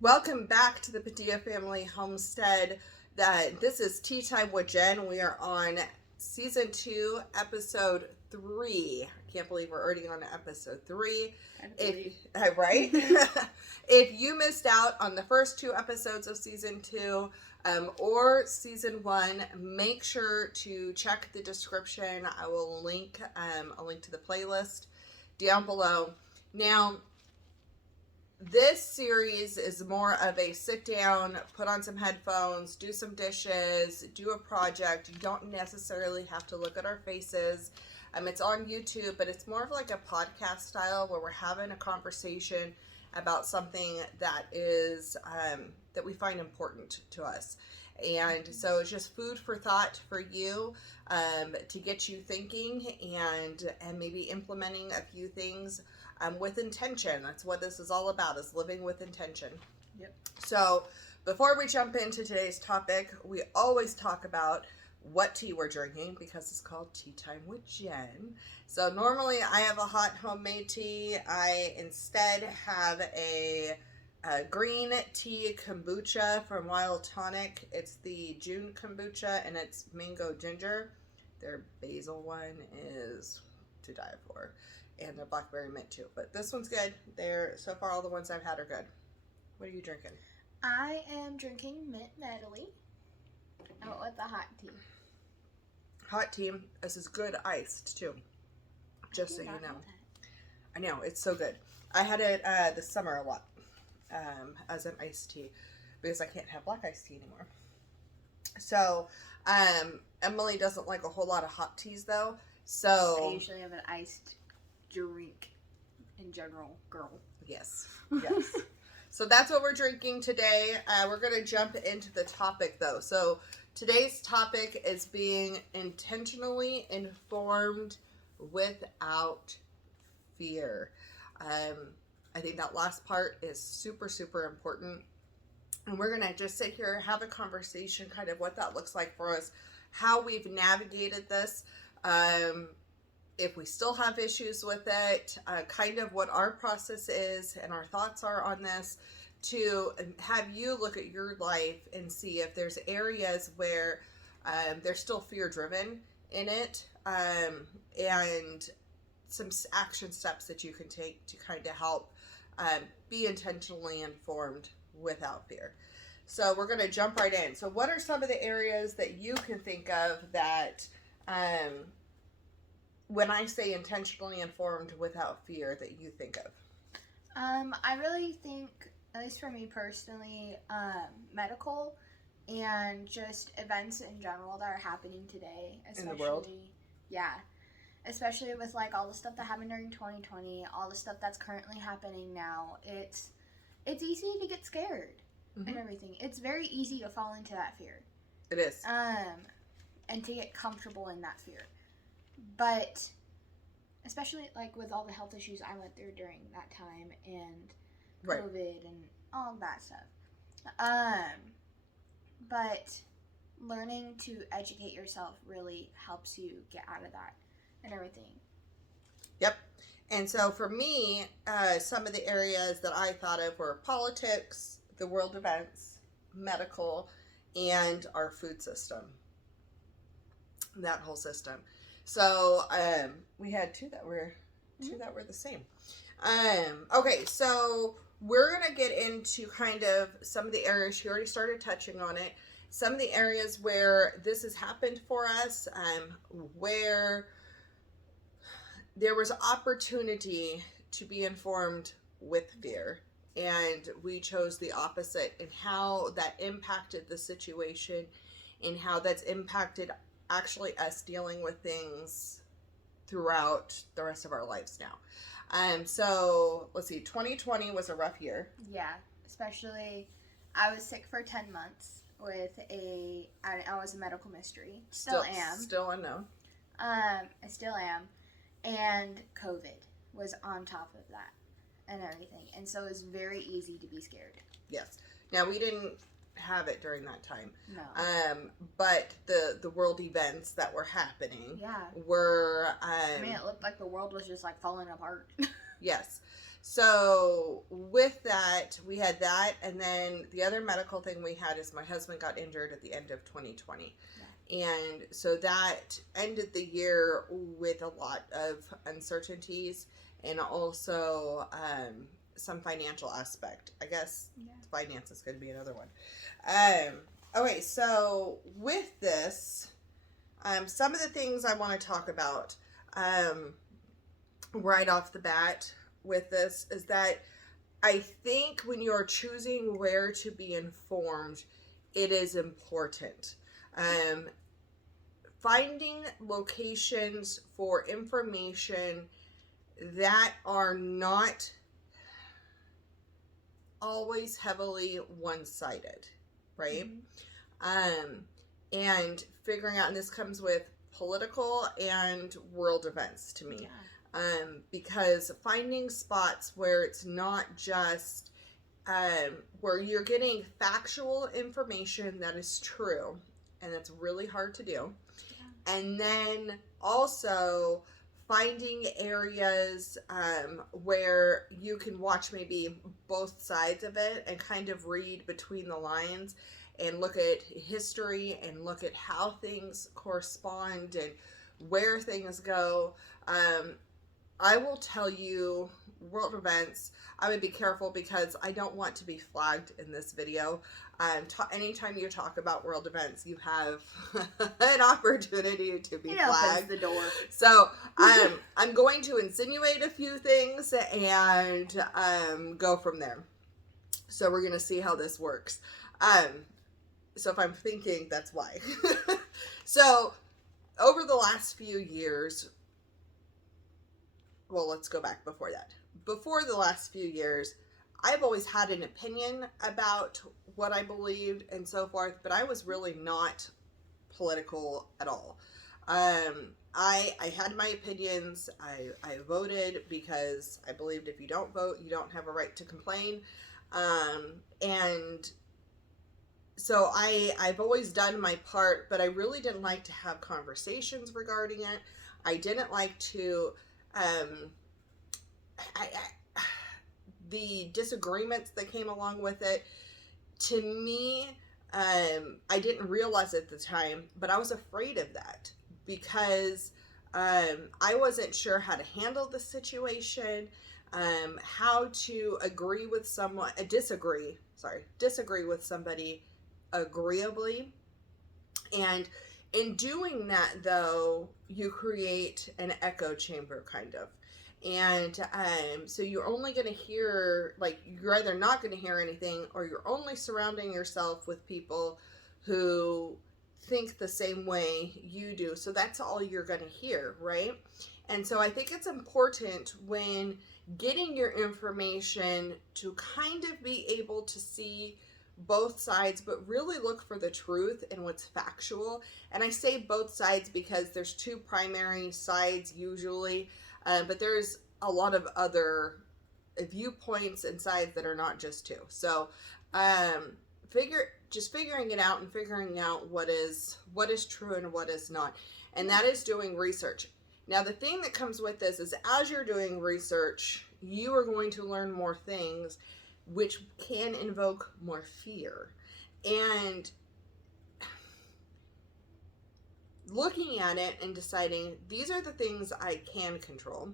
Welcome back to the Padilla Family Homestead. This is Tea Time with Jen. We are on season 2, episode 3. I can't believe we're already on episode 3. Right? If you missed out on the first 2 episodes of season 2 or season 1, make sure to check the description. I will link a link to the playlist down below. Now, this series is more of a sit down, put on some headphones, do some dishes, do a project. You don't necessarily have to look at our faces. It's on YouTube, but it's more of like a podcast style where we're having a conversation about something that is that we find important to us. And so it's just food for thought for you, to get you thinking and maybe implementing a few things with intention. That's what this is all about, is living with intention. Yep. So before we jump into today's topic, we always talk about what tea we're drinking because it's called Tea Time with Jen. So normally I have a hot homemade tea. I instead have a green tea kombucha from Tonic. It's the June kombucha and it's mango ginger. Their basil one is to die for. And the blackberry mint too. But this one's good. So far all the ones I've had are good. What are you drinking? I am drinking mint medley. I went with the hot tea. Hot tea. This is good iced too. Just so you know. I know, it's so good. I had it this summer a lot as an iced tea because I can't have black iced tea anymore. So Emily doesn't like a whole lot of hot teas though. So I usually have an iced drink in general, girl. Yes. So that's what we're drinking today. We're going to jump into the topic though. So today's topic is being intentionally informed without fear. I think that last part is super, super important. And we're going to just sit here, have a conversation, kind of what that looks like for us, how we've navigated this, if we still have issues with it, kind of what our process is and our thoughts are on this, to have you look at your life and see if there's areas where there's still fear driven in it, and some action steps that you can take to kind of help be intentionally informed without fear. So we're going to jump right in. So what are some of the areas that you can think of that when I say intentionally informed without fear that you think of? I really think, at least for me personally, medical and just events in general that are happening today, especially in the world. Yeah. Especially with like all the stuff that happened during 2020, all the stuff that's currently happening now. It's easy to get scared and everything. It's very easy to fall into that fear. It is. And to get comfortable in that fear. But especially like with all the health issues I went through during that time and COVID and all of that stuff. But learning to educate yourself really helps you get out of that and everything. Yep. And so for me, some of the areas that I thought of were politics, the world events, medical, and our food system. That whole system. So we had two that were the same. Okay, so we're gonna get into kind of some of the areas. She already started touching on it. Some of the areas where this has happened for us, where there was opportunity to be informed with fear, and we chose the opposite, and how that impacted the situation, and how that's impacted actually us dealing with things throughout the rest of our lives now. So let's see, 2020 was a rough year. Yeah, especially I was sick for 10 months with I was a medical mystery. Still am. Still unknown. I still am. And COVID was on top of that and everything. And so it was very easy to be scared. Yes. Now, we didn't have it during that time. No. But the world events that were happening Yeah. were... I mean, it looked like the world was just like falling apart. Yes. So with that, we had that, and then the other medical thing we had is my husband got injured at the end of 2020. Yeah. And so that ended the year with a lot of uncertainties and also some financial aspect. I guess finance is going to be another one. Okay, so with this, some of the things I want to talk about right off the bat with this is that I think when you're choosing where to be informed, it is important. Finding locations for information that are not always heavily one-sided, right? And figuring out, and this comes with political and world events to me. Because finding spots where it's not just where you're getting factual information that is true, and that's really hard to do. And then also finding areas where you can watch maybe both sides of it and kind of read between the lines and look at history and look at how things correspond and where things go. I will tell you, world events, I would be careful because I don't want to be flagged in this video. Anytime you talk about world events, you have an opportunity to be flagged. The door. So I'm going to insinuate a few things and go from there. So we're going to see how this works. So if I'm thinking, that's why. So over the last few years, well, let's go back before that. Before the last few years, I've always had an opinion about what I believed and so forth, but I was really not political at all. I had my opinions. I voted because I believed if you don't vote, you don't have a right to complain. And so I've always done my part, but I really didn't like to have conversations regarding it. I didn't like to the disagreements that came along with it, to me, I didn't realize at the time, but I was afraid of that because I wasn't sure how to handle the situation, how to agree with someone, disagree with somebody agreeably. And in doing that, though, you create an echo chamber, kind of. And so you're only going to hear, like, you're either not going to hear anything, or you're only surrounding yourself with people who think the same way you do. So that's all you're going to hear, right? And so I think it's important when getting your information to kind of be able to see both sides, but really look for the truth and what's factual. And I say both sides because there's two primary sides usually, but there's a lot of other viewpoints and sides that are not just two. So figuring it out and figuring out what is true and what is not. And that is doing research. Now, the thing that comes with this is as you're doing research, you are going to learn more things which can invoke more fear. And looking at it and deciding, these are the things I can control.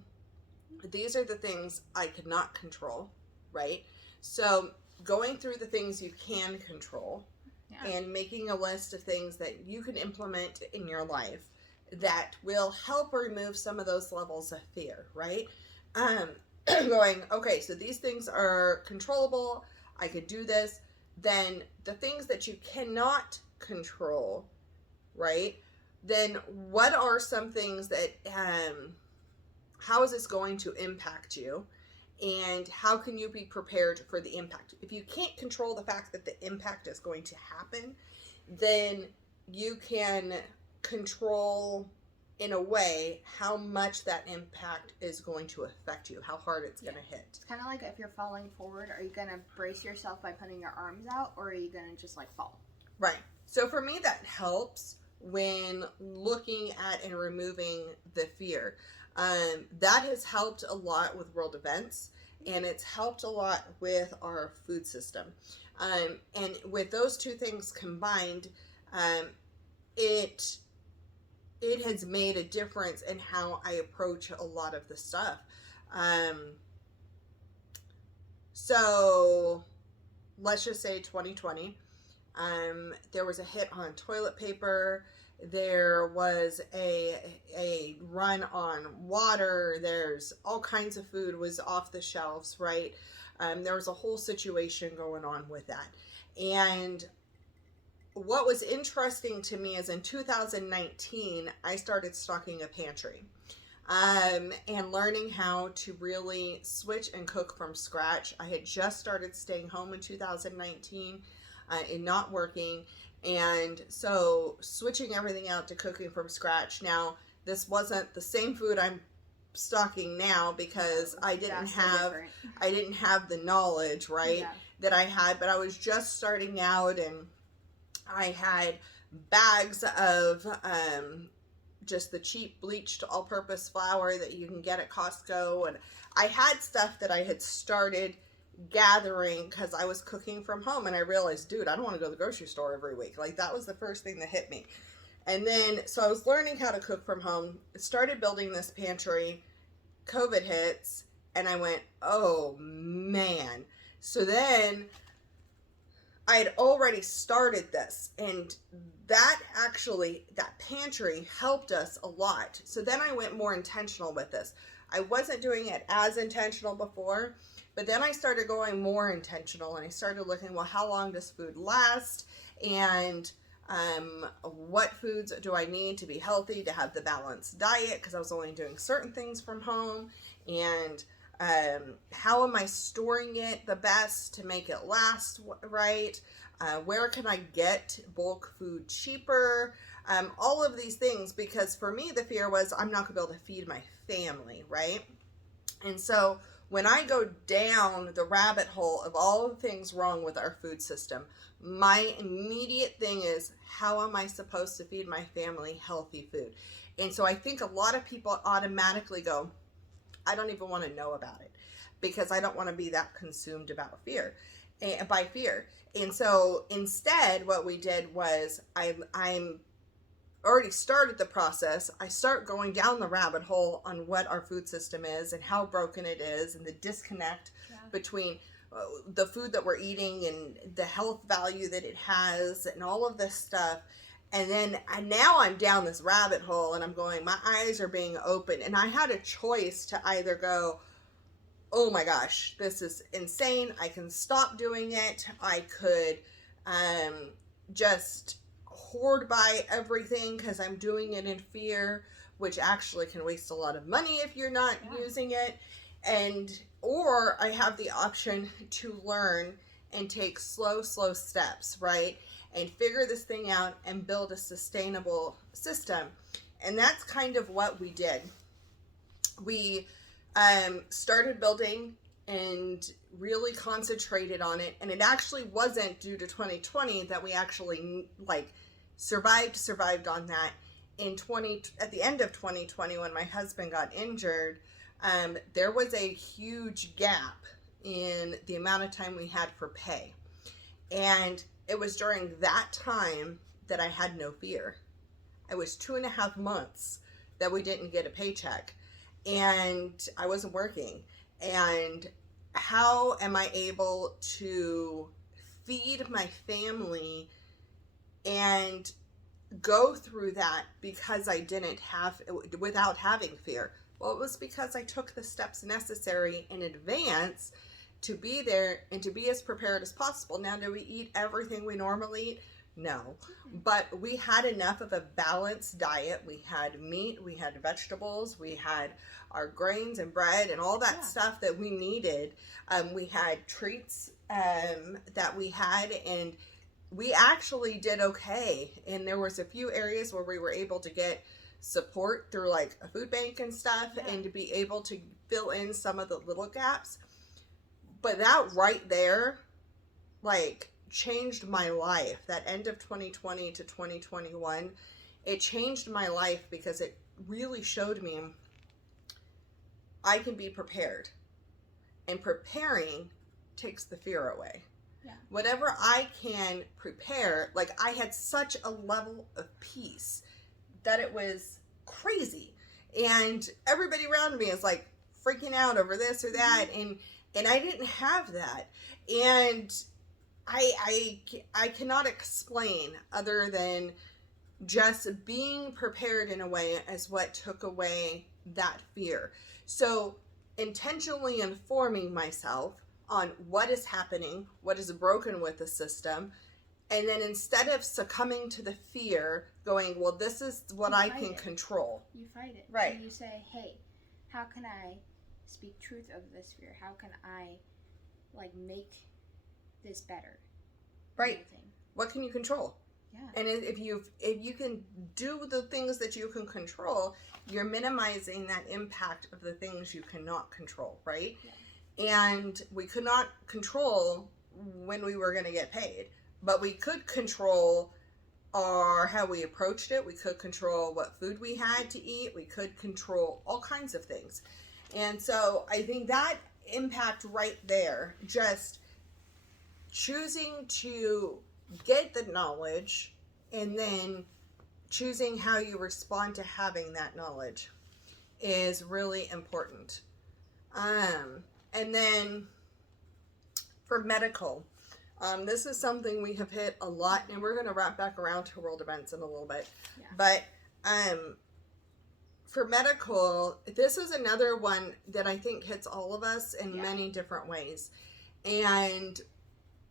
These are the things I cannot control, right? So going through the things you can control and making a list of things that you can implement in your life that will help remove some of those levels of fear, right? Going, okay, so these things are controllable, I could do this. Then the things that you cannot control, right? Then what are some things that, how is this going to impact you? And how can you be prepared for the impact? If you can't control the fact that the impact is going to happen, then you can control, in a way, how much that impact is going to affect you, how hard it's going to hit. It's kind of like if you're falling forward, are you going to brace yourself by putting your arms out, or are you going to just like fall? Right. So for me, that helps when looking at and removing the fear. That has helped a lot with world events. and it's helped a lot with our food system. And with those two things combined, it has made a difference in how I approach a lot of the stuff. So let's just say 2020, there was a hit on toilet paper. There was a run on water. There's all kinds of food was off the shelves, right? There was a whole situation going on with that. And what was interesting to me is in 2019, I started stocking a pantry. And learning how to really switch and cook from scratch. I had just started staying home in 2019 and not working. And so switching everything out to cooking from scratch. Now, this wasn't the same food I'm stocking now because I didn't have the knowledge, right, that I had, but I was just starting out, and I had bags of just the cheap bleached all-purpose flour that you can get at Costco, and I had stuff that I had started gathering because I was cooking from home, and I realized, dude, I don't want to go to the grocery store every week. Like, that was the first thing that hit me. And then, so I was learning how to cook from home, started building this pantry, COVID hits, and I went, oh man. So then I had already started this, and that pantry helped us a lot. So then I went more intentional with this. I wasn't doing it as intentional before, but then I started going more intentional, and I started looking, well, how long does food last? And what foods do I need to be healthy, to have the balanced diet, because I was only doing certain things from home, and how am I storing it the best to make it last right? Where can I get bulk food cheaper? All of these things, because for me, the fear was I'm not going to be able to feed my family, right? And so when I go down the rabbit hole of all the things wrong with our food system, my immediate thing is, how am I supposed to feed my family healthy food? And so I think a lot of people automatically go, I don't even want to know about it, because I don't want to be that consumed about by fear. And so instead, what we did was I'm already started the process. I start going down the rabbit hole on what our food system is and how broken it is, and the disconnect between the food that we're eating and the health value that it has, and all of this stuff. And then now I'm down this rabbit hole, and I'm going, my eyes are being open, and I had a choice to either go, oh my gosh, this is insane, I can stop doing it. I could just hoard buy everything because I'm doing it in fear, which actually can waste a lot of money if you're not using it. Or I have the option to learn and take slow steps, right? And figure this thing out and build a sustainable system. And that's kind of what we did. We started building and really concentrated on it. And it actually wasn't due to 2020 that we actually survived on that. At the end of 2020, when my husband got injured, there was a huge gap in the amount of time we had for pay. And it was during that time that I had no fear. It was 2.5 months that we didn't get a paycheck, and I wasn't working. And how am I able to feed my family and go through that because I didn't have, without having fear? Well, it was because I took the steps necessary in advance to be there and to be as prepared as possible. Now, do we eat everything we normally eat? No, but we had enough of a balanced diet. We had meat, we had vegetables, we had our grains and bread and all that stuff that we needed. We had treats that we had, and we actually did okay. And there was a few areas where we were able to get support through like a food bank and stuff, and to be able to fill in some of the little gaps. But that right there, changed my life. That end of 2020 to 2021, it changed my life because it really showed me I can be prepared. And preparing takes the fear away. Yeah. Whatever I can prepare, like I had such a level of peace that it was crazy. And everybody around me is like freaking out over this or that. And I didn't have that. And I cannot explain other than just being prepared in a way as what took away that fear. So intentionally informing myself on what is happening, what is broken with the system, and then instead of succumbing to the fear, going, well, this is what I can control. You fight it. Right. And you say, hey, how can I speak truth over this fear? How can I, like, make this better? Right. What can you control? Yeah. And if you can do the things that you can control, you're minimizing that impact of the things you cannot control, right? Yeah. And we could not control when we were going to get paid, but we could control how we approached it. We could control what food we had to eat. We could control all kinds of things. And so I think that impact right there, just choosing to get the knowledge and then choosing how you respond to having that knowledge is really important. And then for medical, this is something we have hit a lot, and we're going to wrap back around to world events in a little bit. Yeah. But for medical, this is another one that I think hits all of us in many different ways. And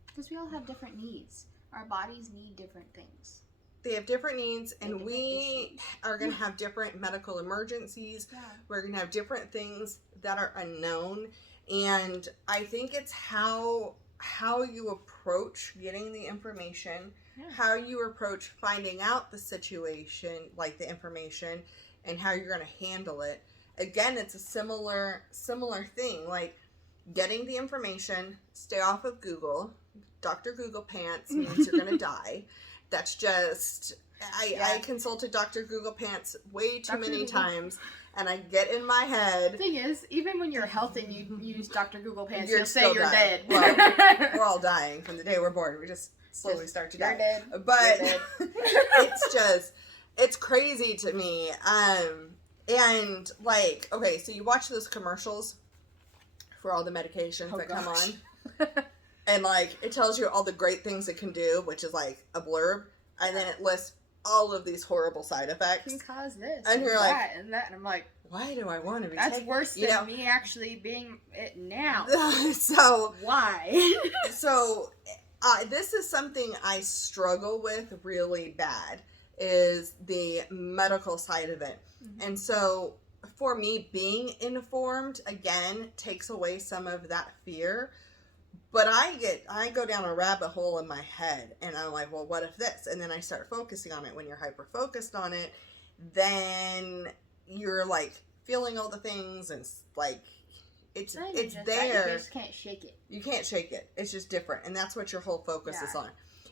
because we all have different needs. Our bodies need different things. They have different needs, and we are going to have different medical emergencies. Yeah. We're going to have different things that are unknown. And I think it's how you approach getting the information, how you approach finding out the situation, like the information, and how you're going to handle it. Again, it's a similar thing, like getting the information, stay off of Google. Dr. Google Pants means you're going to die. That's just, I consulted Dr. Google Pants way too many times, and I get in my head. The thing is, even when you're healthy and you use Dr. Google Pants, you'll say you're dead. Well, we're all dying from the day we're born. We just slowly start to die. You're dead. But you're dead. It's crazy to me. And like, okay, so you watch those commercials for all the medications that come on. And, like, it tells you all the great things it can do, which is, like, a blurb. And then it lists all of these horrible side effects. Can cause this and you're like, that and that. And I'm like, why do I want to be that's worse than me actually being it now. So why? So this is something I struggle with really bad, is the medical side of it. Mm-hmm. And so for me, being informed, again, takes away some of that fear. But I go down a rabbit hole in my head, and I'm like, well, what if this? And then I start focusing on it. When you're hyper-focused on it, then you're, like, feeling all the things, and, like, it's there. That. You just can't shake it. You can't shake it. It's just different, and that's what your whole focus is on.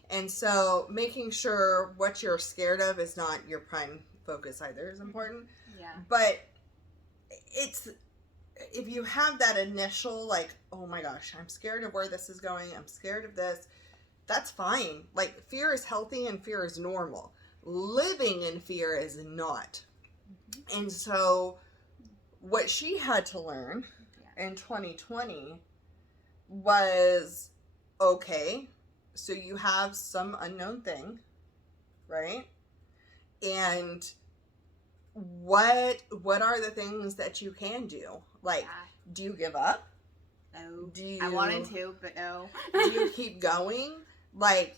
And so making sure what you're scared of is not your prime focus either is important. Yeah. But it's... if you have that initial, like, oh my gosh, I'm scared of where this is going, I'm scared of this, that's fine. Like, fear is healthy and fear is normal. Living in fear is not. Mm-hmm. And so what she had to learn in 2020 was, okay, so you have some unknown thing, right? And what are the things that you can do? Like, do you give up? No. I wanted to, but no. Do you keep going? Like,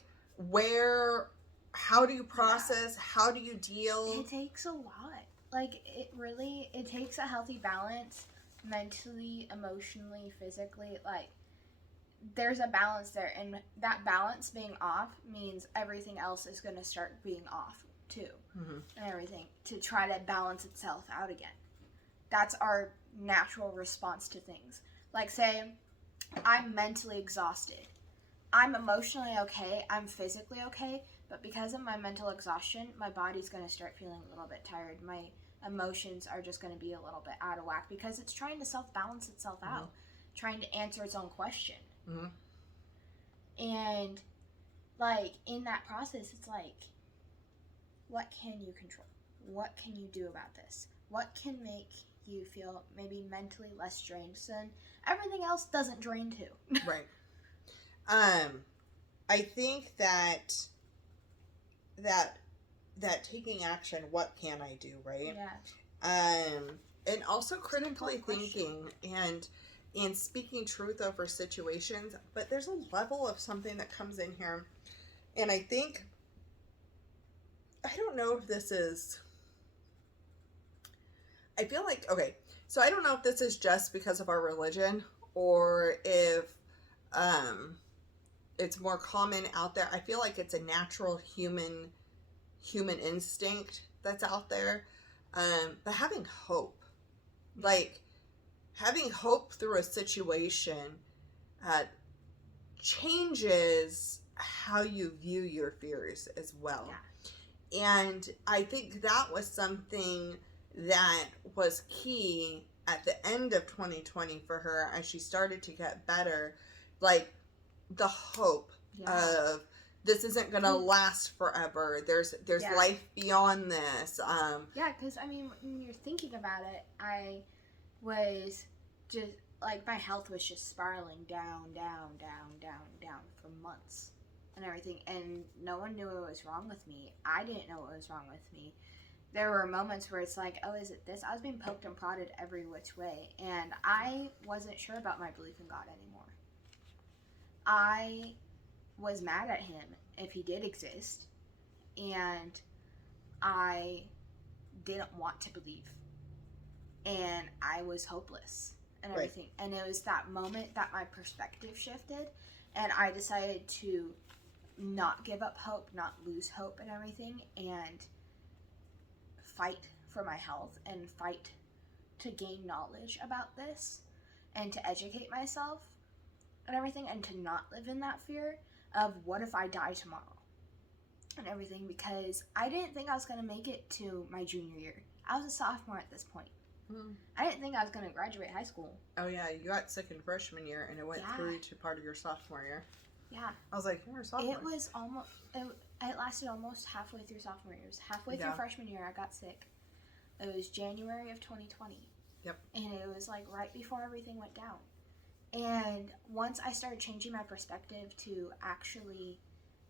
how do you process? How do you deal? It takes a lot. Like, it takes a healthy balance, mentally, emotionally, physically. Like, there's a balance there, and that balance being off means everything else is going to start being off too. Mm-hmm. And everything to try to balance itself out again. That's our natural response to things. Like, say I'm mentally exhausted, I'm emotionally okay, I'm physically okay, but because of my mental exhaustion, my body's going to start feeling a little bit tired. My emotions are just going to be a little bit out of whack because it's trying to self-balance itself out. trying to answer its own question. Mm-hmm. And, like, in that process, it's like, what can you control? What can you do about this? What can make you feel maybe mentally less drained, so then everything else doesn't drain too? Right. I think that taking action, what can I do, right? Yeah. And also critically thinking and speaking truth over situations, but there's a level of something that comes in here, and I think, I don't know if this is, I feel like, okay, so I don't know if this is just because of our religion or if it's more common out there. I feel like it's a natural human instinct that's out there. But having hope, like having hope through a situation changes how you view your fears as well. Yeah. And I think that was something that was key at the end of 2020 for her as she started to get better. Like the hope of this isn't going to last forever. There's life beyond this. Yeah, because, I mean, when you're thinking about it, I was just, like, my health was just spiraling down for months and everything. And no one knew what was wrong with me. I didn't know what was wrong with me. There were moments where it's like, oh, is it this? I was being poked and prodded every which way. And I wasn't sure about my belief in God anymore. I was mad at him if he did exist. And I didn't want to believe. And I was hopeless and everything. Right. And it was that moment that my perspective shifted. And I decided to not give up hope, not lose hope and everything. And fight for my health and fight to gain knowledge about this and to educate myself and everything, and to not live in that fear of what if I die tomorrow and everything, because I didn't think I was going to make it to my junior year. I was a sophomore at this point. I didn't think I was going to graduate high school. Oh yeah, you got sick in freshman year and it went through to part of your sophomore year. Yeah. I was like, you're a sophomore. It was almost, it lasted almost halfway through sophomore year. It was halfway through freshman year I got sick. It was January of 2020. Yep. And it was like right before everything went down. And once I started changing my perspective to actually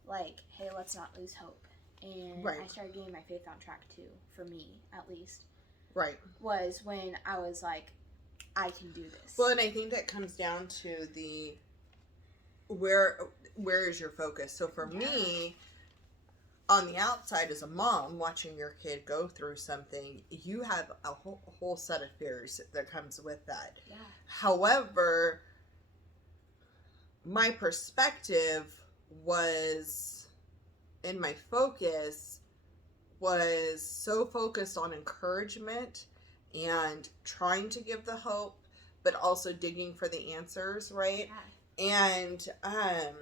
like, hey, let's not lose hope. And I started getting my faith on track too, for me at least. Right. Was when I was like, I can do this. Well, and I think that comes down to the where is your focus? So for me, on the outside as a mom, watching your kid go through something, you have a whole set of fears that comes with that. Yeah. However, my perspective was, and my focus was so focused on encouragement and trying to give the hope, but also digging for the answers, right? Yeah. And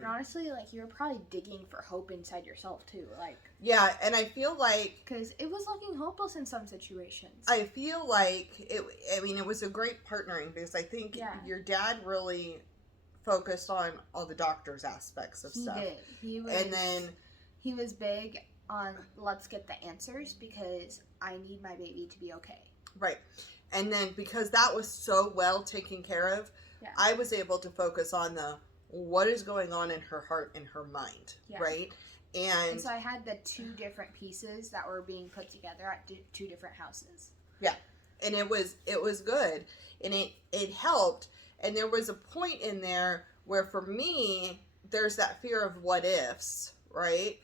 honestly, like, you were probably digging for hope inside yourself too, like. Yeah, and I feel like, because it was looking hopeless in some situations. I feel like it was a great partnering, because I think your dad really focused on all the doctor's aspects of stuff. He did. He was big on let's get the answers because I need my baby to be okay. Right. And then because that was so well taken care of, I was able to focus on what is going on in her heart and her mind, right? And so I had the two different pieces that were being put together at two different houses. Yeah. And it was good. And it helped. And there was a point in there where for me, there's that fear of what ifs, right?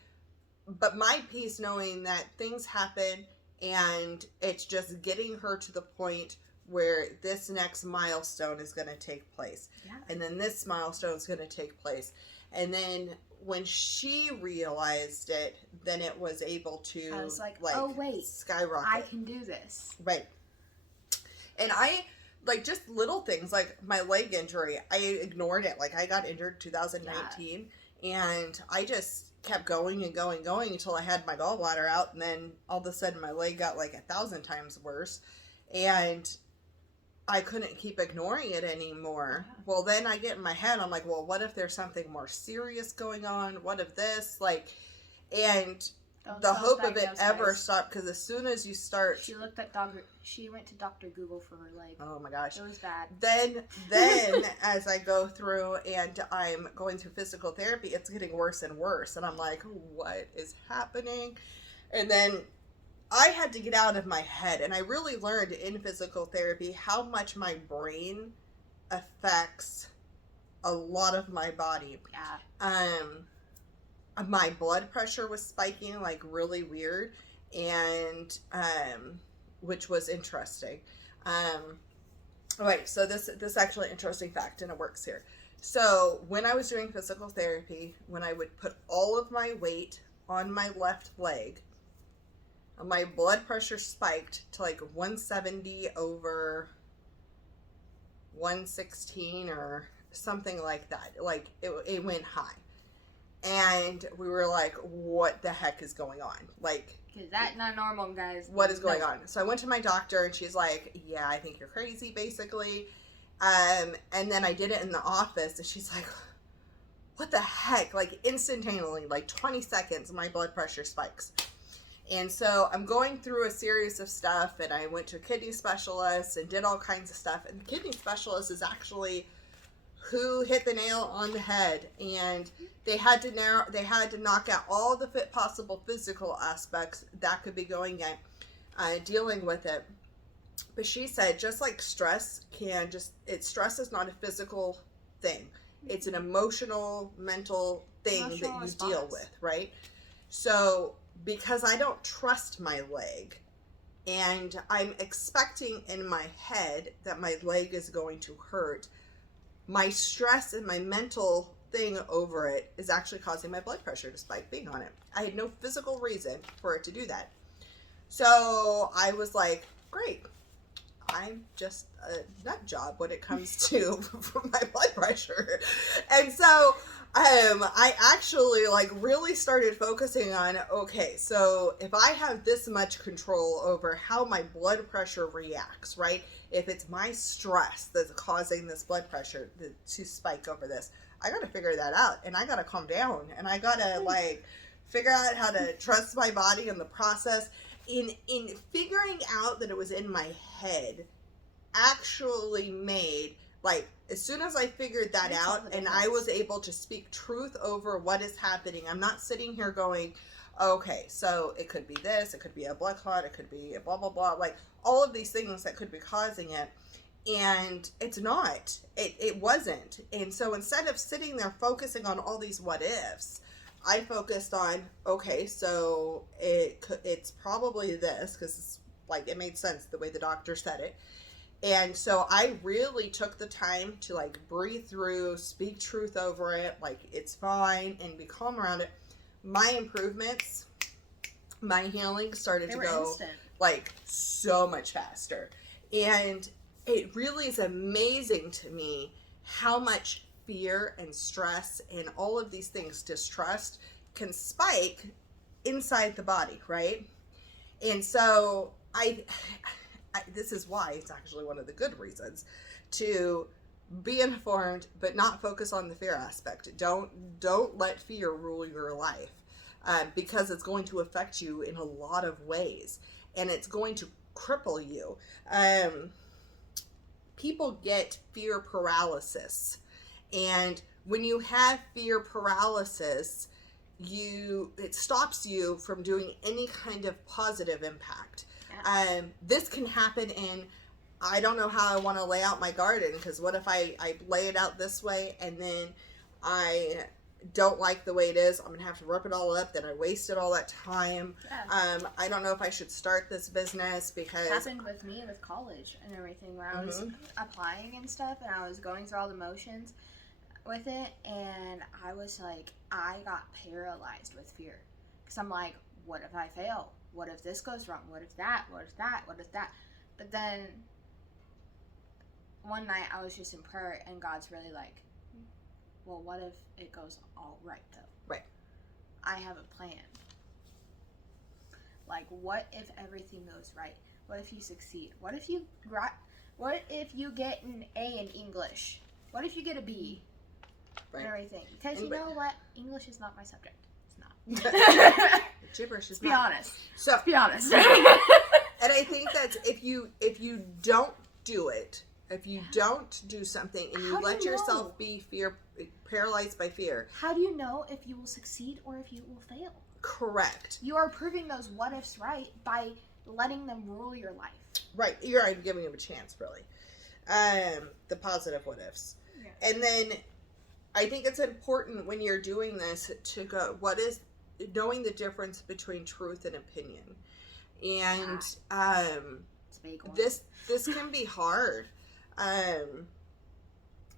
But my piece knowing that things happen and it's just getting her to the point where this next milestone is going to take place. Yeah. And then this milestone is going to take place. And then when she realized it, then it was able to, I was like, oh wait, skyrocket. I can do this. Right. And I, like, just little things, like my leg injury, I ignored it. Like, I got injured in 2019, and I just kept going and going until I had my gallbladder out, and then all of a sudden my leg got like 1,000 times worse. And I couldn't keep ignoring it anymore. Yeah. Well, then I get in my head, I'm like, well, what if there's something more serious going on? What if this? Like, and Don't the hope of it self-diagnose, ever guys. stopped, because as soon as you start, She went to Dr. Google for her leg. oh my gosh, It was bad. then as I go through and I'm going through physical therapy, it's getting worse and worse, and I'm like, what is happening? And then I had to get out of my head, and I really learned in physical therapy how much my brain affects a lot of my body. Yeah. My blood pressure was spiking like really weird, and which was interesting. Right, so this actually interesting fact, and it works here. So when I was doing physical therapy, when I would put all of my weight on my left leg, my blood pressure spiked to like 170 over 116 or something like that. Like it went high. And we were like, what the heck is going on? Like, Because that's not normal, guys. what is going on? So I went to my doctor, and she's like, yeah, I think you're crazy, basically. And then I did it in the office, and she's like, what the heck? Like, instantaneously, like 20 seconds, my blood pressure spikes. And so I'm going through a series of stuff, and I went to a kidney specialist and did all kinds of stuff. And the kidney specialist is actually who hit the nail on the head, and they had to knock out all the possible physical aspects that could be going in, dealing with it. But she said, just like stress stress is not a physical thing. It's an emotional, mental thing that you response. deal with, right? So because I don't trust my leg, and I'm expecting in my head that my leg is going to hurt, my stress and my mental thing over it is actually causing my blood pressure to spike being on it. I had no physical reason for it to do that. So I was like, great. I'm just a nut job when it comes to my blood pressure. And so I actually like really started focusing on, okay, so if I have this much control over how my blood pressure reacts, right? If it's my stress that's causing this blood pressure to spike over this, I got to figure that out, and I got to calm down, and I got to like figure out how to trust my body in the process. In figuring out that it was in my head actually made, like, as soon as I figured that out and I was able to speak truth over what is happening, I'm not sitting here going, okay, so it could be this, it could be a blood clot, it could be a blah, blah, blah, like all of these things that could be causing it. And it's not, it wasn't. And so instead of sitting there focusing on all these what ifs, I focused on, okay, so it's probably this, because like it made sense the way the doctor said it. And so I really took the time to like breathe through, speak truth over it, like it's fine, and be calm around it. My improvements, my healing started to go instant. Like so much faster. And it really is amazing to me how much fear and stress and all of these things, distrust, can spike inside the body, right? And so I this is why it's actually one of the good reasons to be informed, but not focus on the fear aspect. Don't let fear rule your life, because it's going to affect you in a lot of ways, and it's going to cripple you. People get fear paralysis, and when you have fear paralysis, it stops you from doing any kind of positive impact. This can happen in, I don't know how I want to lay out my garden, because what if I lay it out this way and then I don't like the way it is, I'm going to have to rip it all up, then I wasted all that time. Yeah. I don't know if I should start this business because... It happened with me with college and everything, when I was applying and stuff, and I was going through all the motions with it, and I was like, I got paralyzed with fear, because I'm like, what if I fail? What if this goes wrong? What if that? What if that? What if that? But then one night I was just in prayer, and God's really like, well, what if it goes all right, though? Right. I have a plan. Like, what if everything goes right? What if you succeed? What if you What if you get an A in English? What if you get a B? Right. And everything. Because you know what? English is not my subject. It's not. Gibberish is Let's be honest. So, Let's be honest. and I think that's if you don't do it, if you don't do something and you let yourself be paralyzed by fear. How do you know if you will succeed or if you will fail? Correct. You are proving those what ifs right by letting them rule your life. Right. You're giving them a chance, really. The positive what ifs. Yeah. And then I think it's important when you're doing this to go, knowing the difference between truth and opinion. And this can be hard.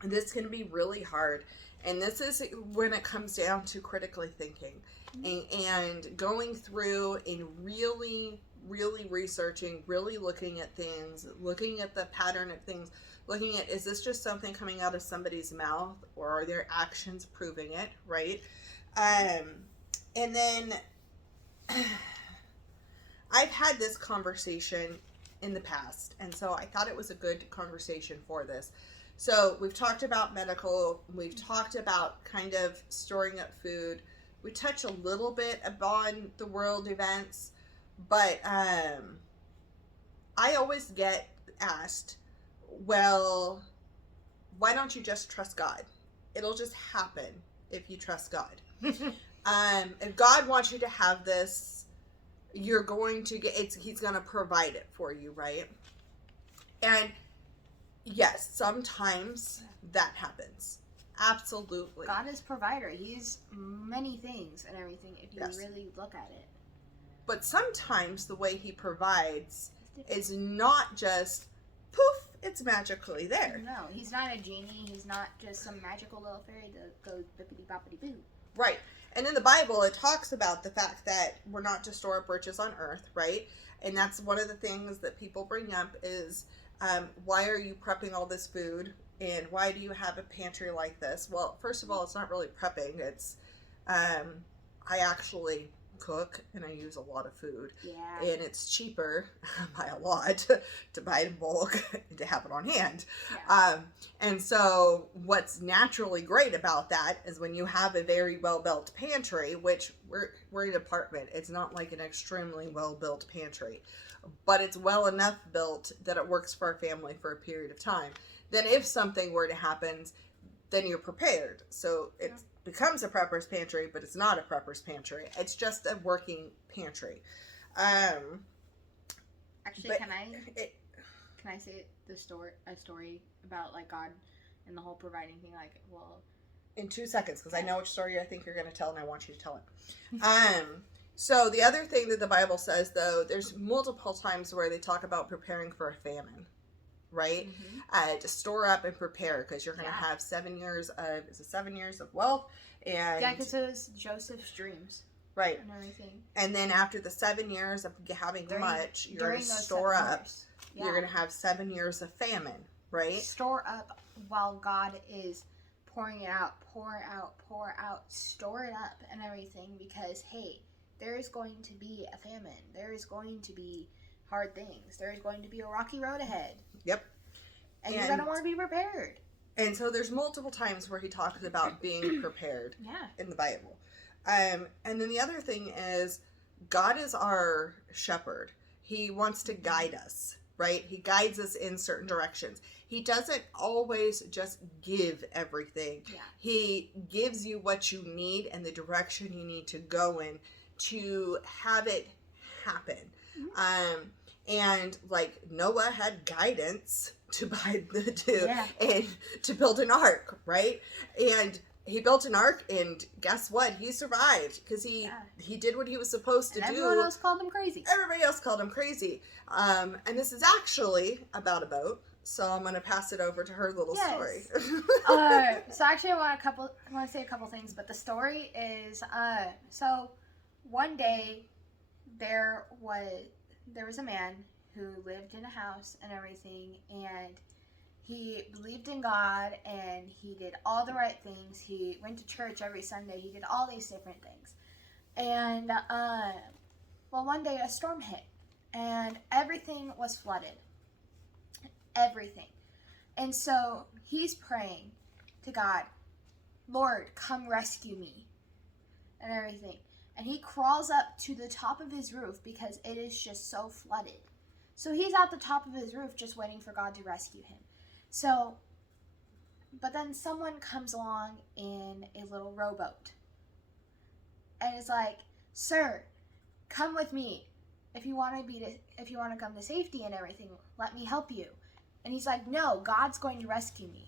This can be really hard. And this is when it comes down to critically thinking and going through and really, really researching, really looking at things, looking at the pattern of things, looking at, is this just something coming out of somebody's mouth or are their actions proving it, right? And then I've had this conversation in the past, and so I thought it was a good conversation for this. So we've talked about medical, we've talked about kind of storing up food. We touch a little bit upon the world events, but I always get asked, well, why don't you just trust God? It'll just happen if you trust God. If God wants you to have this, you're going to get it. He's going to provide it for you, right? And yes, sometimes that happens. Absolutely. God is provider. He's many things and everything if you really look at it. But sometimes the way he provides is not just poof, it's magically there. No, he's not a genie. He's not just some magical little fairy that goes bippity boppity boo. Right. And in the Bible, it talks about the fact that we're not to store up riches on earth, right? And that's one of the things that people bring up is, why are you prepping all this food? And why do you have a pantry like this? Well, first of all, it's not really prepping. It's, I actually cook and I use a lot of food. Yeah. And it's cheaper by a lot to buy it in bulk and to have it on hand. Yeah. And so what's naturally great about that is when you have a very well-built pantry, which we're in an apartment. It's not like an extremely well-built pantry, but it's well enough built that it works for our family for a period of time. Then if something were to happen, then you're prepared. So it becomes a prepper's pantry, but it's not a prepper's pantry. It's just a working pantry. Actually, can I say a story about like God and the whole providing thing? Like, well, in 2 seconds, because I know which story I think you're going to tell, and I want you to tell it. So the other thing that the Bible says, though, there's multiple times where they talk about preparing for a famine. Right? Mm-hmm. To store up and prepare, because you're going to have 7 years of wealth. And yeah, because it was Joseph's dreams. Right. And everything. And then after the 7 years of having much, you're going to store up. Yeah. You're going to have 7 years of famine, right? Store up while God is pouring it out, pour out, store it up and everything, because, hey, there is going to be a famine. There is going to be hard things. There is going to be a rocky road ahead. Yep. And you're going to want to be prepared. And so there's multiple times where he talks about being prepared in the Bible. And then the other thing is, God is our shepherd. He wants to guide us, right? He guides us in certain directions. He doesn't always just give everything. Yeah. He gives you what you need and the direction you need to go in to have it happen. Mm-hmm. And like Noah had guidance to build an ark, right? And he built an ark, and guess what? He survived because he did what he was supposed to do. Everyone else called him crazy. Everybody else called him crazy. And this is actually about a boat, so I'm going to pass it over to her little story. So actually, I want to say a couple things, but the story is so one day there was a man who lived in a house and everything, and he believed in God, and he did all the right things. He went to church every Sunday. He did all these different things. And, one day a storm hit, and everything was flooded. everything. And so he's praying to God, Lord, come rescue me, and everything. And he crawls up to the top of his roof because it is just so flooded. So he's at the top of his roof just waiting for God to rescue him. So, but then someone comes along in a little rowboat. And it's like, sir, come with me. If you want to come to safety and everything, let me help you. And he's like, no, God's going to rescue me.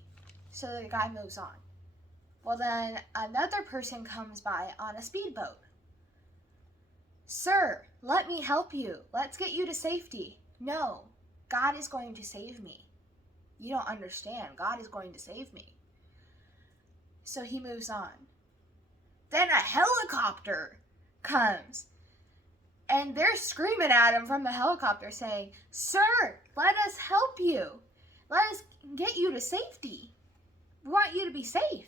So the guy moves on. Well, then another person comes by on a speedboat. Sir, let me help you. Let's get you to safety. No, God is going to save me. You don't understand. God is going to save me. So he moves on. Then a helicopter comes. And they're screaming at him from the helicopter saying, sir, let us help you. Let us get you to safety. We want you to be safe.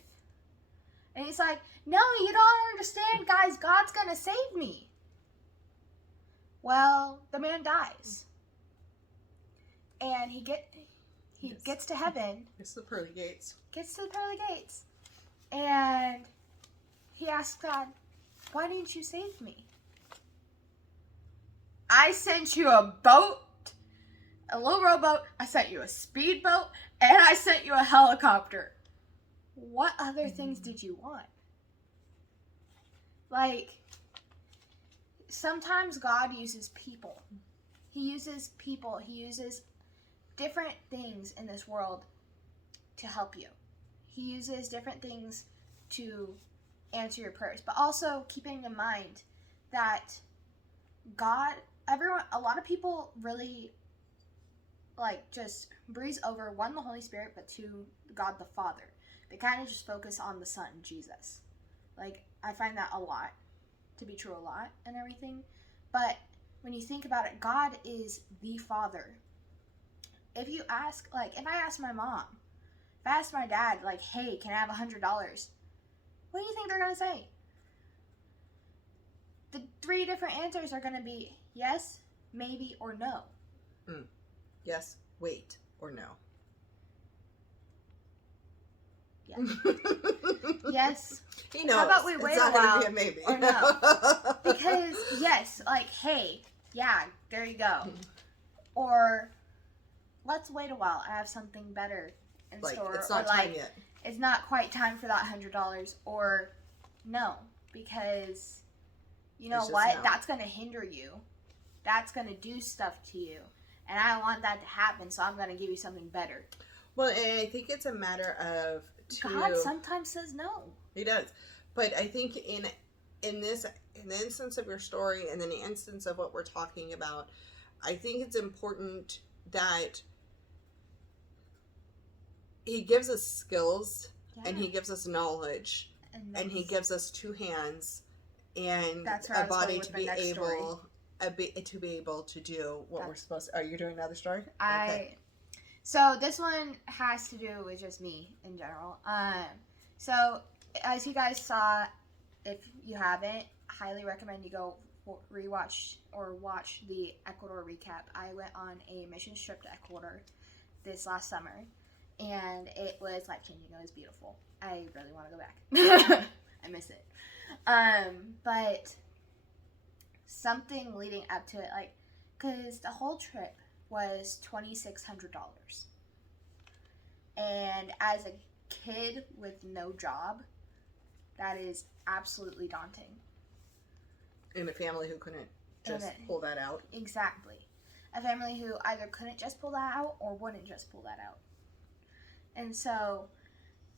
And he's like, no, you don't understand, guys. God's going to save me. Well, the man dies. And he gets to heaven. It's the pearly gates. Gets to the pearly gates. And he asks God, why didn't you save me? I sent you a boat, a little rowboat. I sent you a speedboat. And I sent you a helicopter. What other things did you want? Like, sometimes God uses people. He uses people. He uses different things in this world to help you. He uses different things to answer your prayers. But also keeping in mind that a lot of people really just breeze over, one, the Holy Spirit, but two, God the Father. They kind of just focus on the Son, Jesus. I find that to be true a lot and everything. But when you think about it, God is the Father. If I ask my mom, if I ask my dad, hey, can I have $100? What do you think they're going to say? The 3 different answers are going to be yes, maybe, or no. Yes, wait, or no. Yeah. Yes. He knows. How about we wait it's a not while gonna be a maybe. or no? Because yes, hey, yeah, there you go. Or let's wait a while. I have something better in store. It's not time yet. It's not quite time for that $100. Or no, because you know what? No. That's gonna hinder you. That's gonna do stuff to you, and I want that to happen. So I'm gonna give you something better. Well, and I think it's a matter of God sometimes says no. He does, but I think in the instance of your story and in the instance of what we're talking about, I think it's important that he gives us skills and he gives us knowledge and he gives us 2 hands and a body to be able to do what we're supposed to. Are you doing another story? Okay. So this one has to do with just me in general. So as you guys saw, if you haven't, highly recommend you go rewatch or watch the Ecuador recap. I went on a mission trip to Ecuador this last summer, and it was life-changing. It was beautiful. I really want to go back. I miss it. But something leading up to it, because the whole trip was $2,600. And as a kid with no job, that is absolutely daunting. In a family who couldn't just pull that out. Exactly. A family who either couldn't just pull that out or wouldn't just pull that out. And so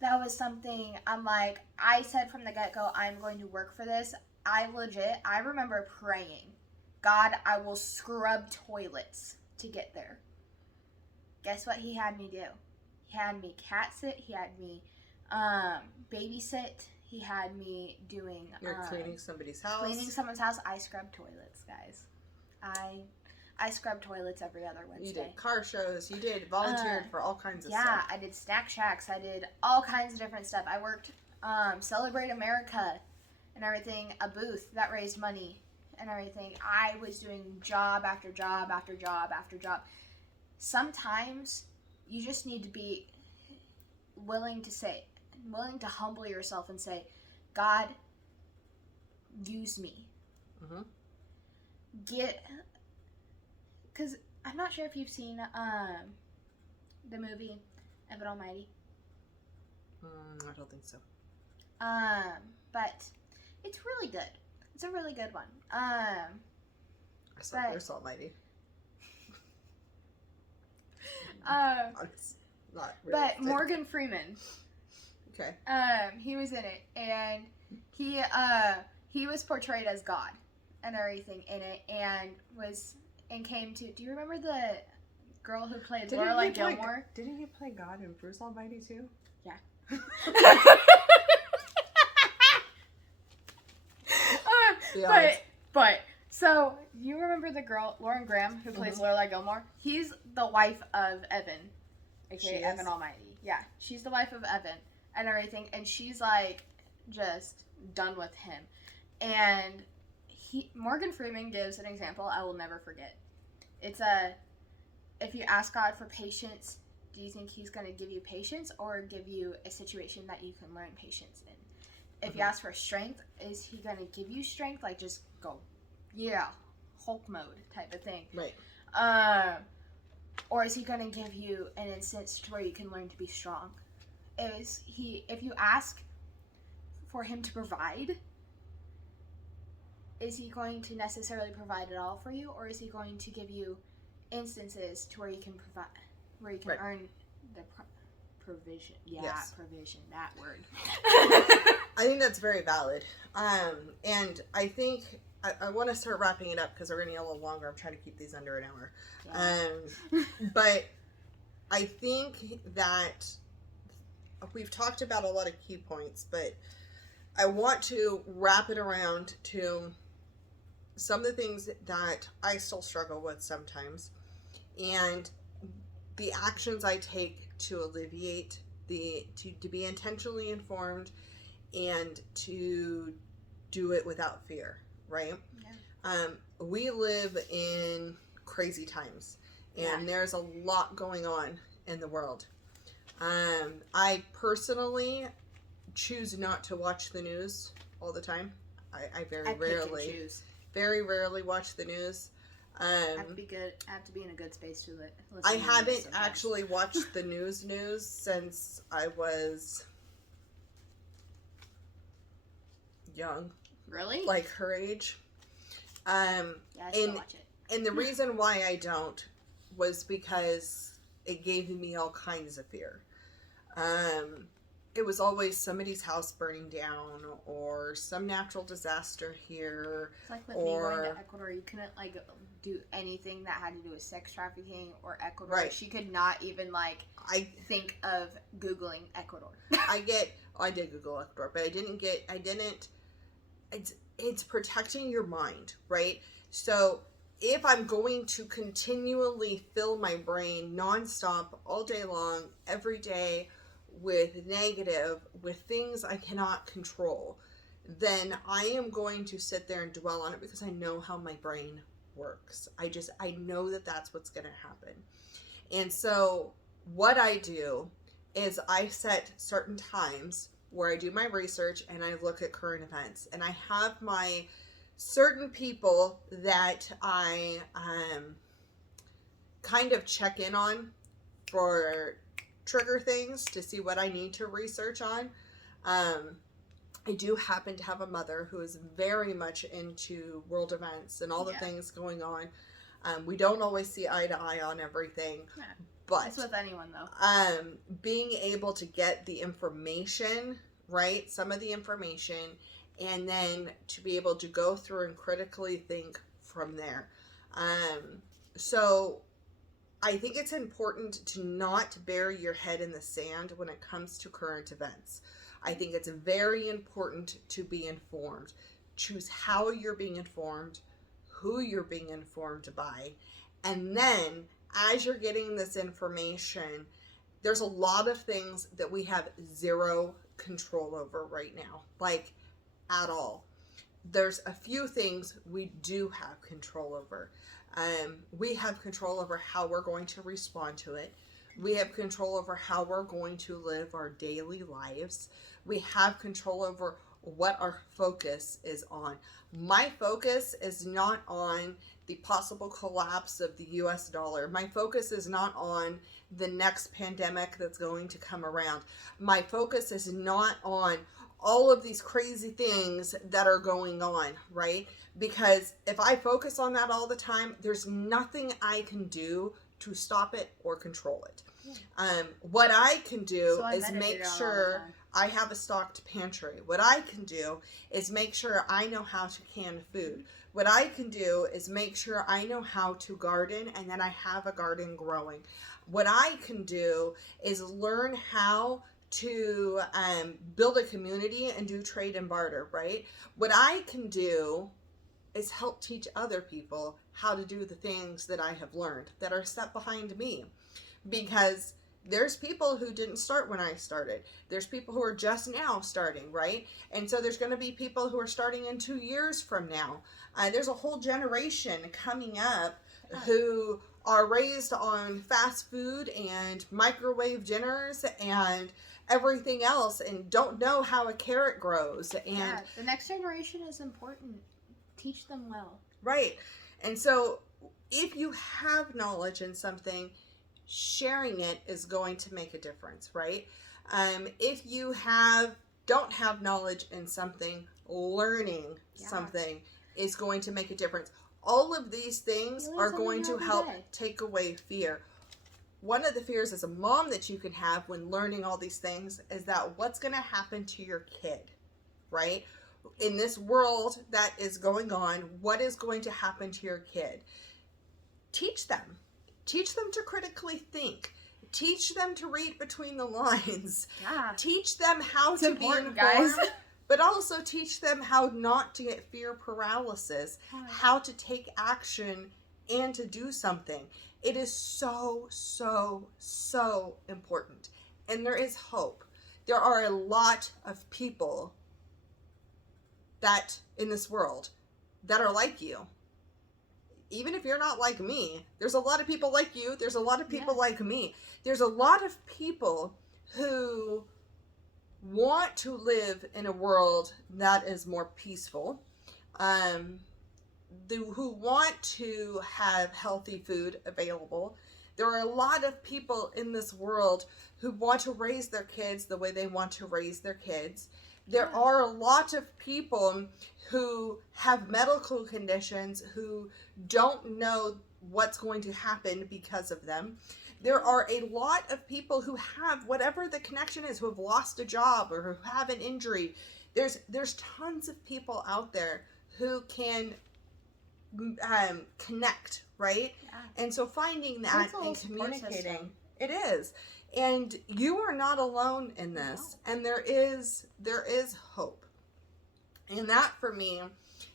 that was something I said from the get-go, I'm going to work for this. I remember praying, God, I will scrub toilets to get there. Guess what he had me do? He had me cat sit. He had me babysit. He had me doing... You're cleaning somebody's house. Cleaning someone's house. I scrub toilets, guys. I scrub toilets every other Wednesday. You did car shows. You did volunteered for all kinds of stuff. Yeah, I did snack shacks. I did all kinds of different stuff. I worked Celebrate America and everything, a booth that raised money and everything. I was doing job after job after job after job. Sometimes you just need to be willing to humble yourself and say, God, use me. Mm-hmm. Because I'm not sure if you've seen the movie Evan Almighty. I don't think so. But it's really good. It's a really good one. I saw Bruce Almighty. Not really but Morgan Freeman. Okay. He was in it, and he was portrayed as God and everything in it, and came to. Do you remember the girl who played Lorelai Gilmore? Didn't he play God in Bruce Almighty too? Yeah. But so you remember the girl Lauren Graham who plays Lorelai Gilmore? He's the wife of Evan, aka Evan Almighty. Yeah, she's the wife of Evan and everything, and she's like just done with him. And Morgan Freeman gives an example I will never forget. It's if you ask God for patience, do you think He's going to give you patience or give you a situation that you can learn patience in? If you ask for strength, is He going to give you strength? Like, just go, yeah, Hulk mode type of thing. Right. Or is He going to give you an instance to where you can learn to be strong? If you ask for Him to provide, is He going to necessarily provide it all for you? Or is He going to give you instances to where you can provide, where you can earn the provision? Yeah, yes. Provision, that word. I think that's very valid. And I think I want to start wrapping it up because we're going to need a little longer. I'm trying to keep these under an hour. Yeah. But I think that we've talked about a lot of key points, but I want to wrap it around to some of the things that I still struggle with sometimes and the actions I take to alleviate to be intentionally informed and to do it without fear, right? Yeah. We live in crazy times and there's a lot going on in the world. I personally choose not to watch the news all the time. I very rarely watch the news. I have to be in a good space to listen. I haven't actually watched the news since I was young. Really? Like her age. I still watch it. And the reason why I don't was because it gave me all kinds of fear. It was always somebody's house burning down or some natural disaster here. It's like with me going to Ecuador, you couldn't do anything that had to do with sex trafficking or Ecuador. Right. She could not even think of Googling Ecuador. I did Google Ecuador, but it's protecting your mind, right? So if I'm going to continually fill my brain nonstop all day long, every day, with things I cannot control, then I am going to sit there and dwell on it because I know how my brain works. I know that that's what's going to happen. And so what I do is I set certain times where I do my research and I look at current events, and I have my certain people that I kind of check in on for trigger things to see what I need to research on. I do happen to have a mother who is very much into world events and all the things going on. We don't always see eye to eye on everything, but that's with anyone though. Being able to get the information, right? Some of the information, and then to be able to go through and critically think from there. So I think it's important to not bury your head in the sand when it comes to current events. I think it's very important to be informed. Choose how you're being informed, who you're being informed by, and then as you're getting this information, there's a lot of things that we have zero control over right now, like at all. There's a few things we do have control over. We have control over how we're going to respond to it. We have control over how we're going to live our daily lives. We have control over what our focus is on. My focus is not on the possible collapse of the US dollar. My focus is not on the next pandemic that's going to come around. My focus is not on all of these crazy things that are going on, right? Because if I focus on that all the time, there's nothing I can do to stop it or control it. What I can do is make sure I have a stocked pantry. What I can do is make sure I know how to can food. What I can do is make sure I know how to garden and that I have a garden growing. What I can do is learn how to build a community and do trade and barter, right? What I can do is help teach other people how to do the things that I have learned that are set behind me. Because there's people who didn't start when I started. There's people who are just now starting, right? And so there's going to be people who are starting in 2 years from now. There's a whole generation coming up who are raised on fast food and microwave dinners and everything else and don't know how a carrot grows. And yeah, the next generation is important. Teach them well. Right. And so if you have knowledge in something, sharing it is going to make a difference, right? If you don't have knowledge in something, learning something is going to make a difference. All of these things are going to help take away fear. One of the fears as a mom that you can have when learning all these things is that what's going to happen to your kid, right? In this world that is going on, what is going to happen to your kid? Teach them. Teach them to critically think. Teach them to read between the lines. Yeah. Teach them how to be informed, guys. but also teach them how not to get fear paralysis, how to take action and to do something. It is so, so, so important. And there is hope. There are a lot of people that in this world that are like you. Even if you're not like me, there's a lot of people like you. There's a lot of people like me. There's a lot of people who want to live in a world that is more peaceful, who want to have healthy food available. There are a lot of people in this world who want to raise their kids the way they want to raise their kids. There are a lot of people who have medical conditions who don't know what's going to happen because of them. There are a lot of people who have whatever the connection is, who have lost a job or who have an injury. There's tons of people out there who can connect, right? Yeah. And so finding that and communicating, it is. And you are not alone in this. No. And there is hope. And that for me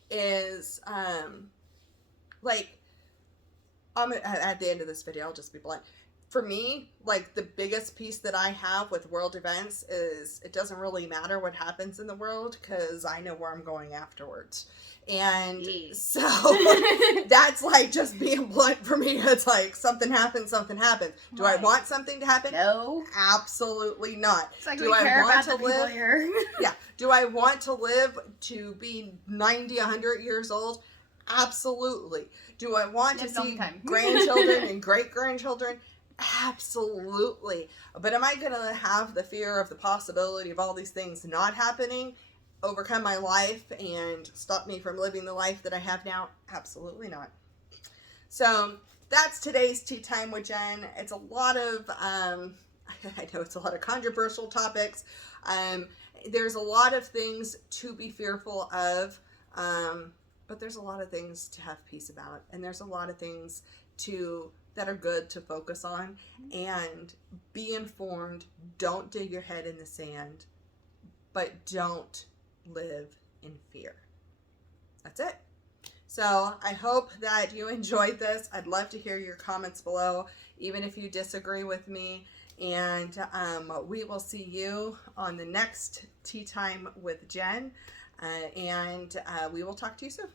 is at the end of this video, I'll just be blunt. For me, like the biggest piece that I have with world events is it doesn't really matter what happens in the world because I know where I'm going afterwards. And so that's like just being blunt for me. It's like something happens. Do I want something to happen? No. Absolutely not. It's like do I want to live here? Yeah. Do I want to live to be 90, 100 years old? Absolutely. Do I want to see grandchildren and great-grandchildren? Absolutely. But am I going to have the fear of the possibility of all these things not happening overcome my life and stop me from living the life that I have now? Absolutely not. So that's today's Tea Time with Jen. It's a lot of, I know it's a lot of controversial topics. There's a lot of things to be fearful of, but there's a lot of things to have peace about. And there's a lot of things that are good to focus on and be informed. Don't dig your head in the sand, but don't live in fear. That's it. So I hope that you enjoyed this. I'd love to hear your comments below, even if you disagree with me. And we will see you on the next Tea Time with Jen. And we will talk to you soon.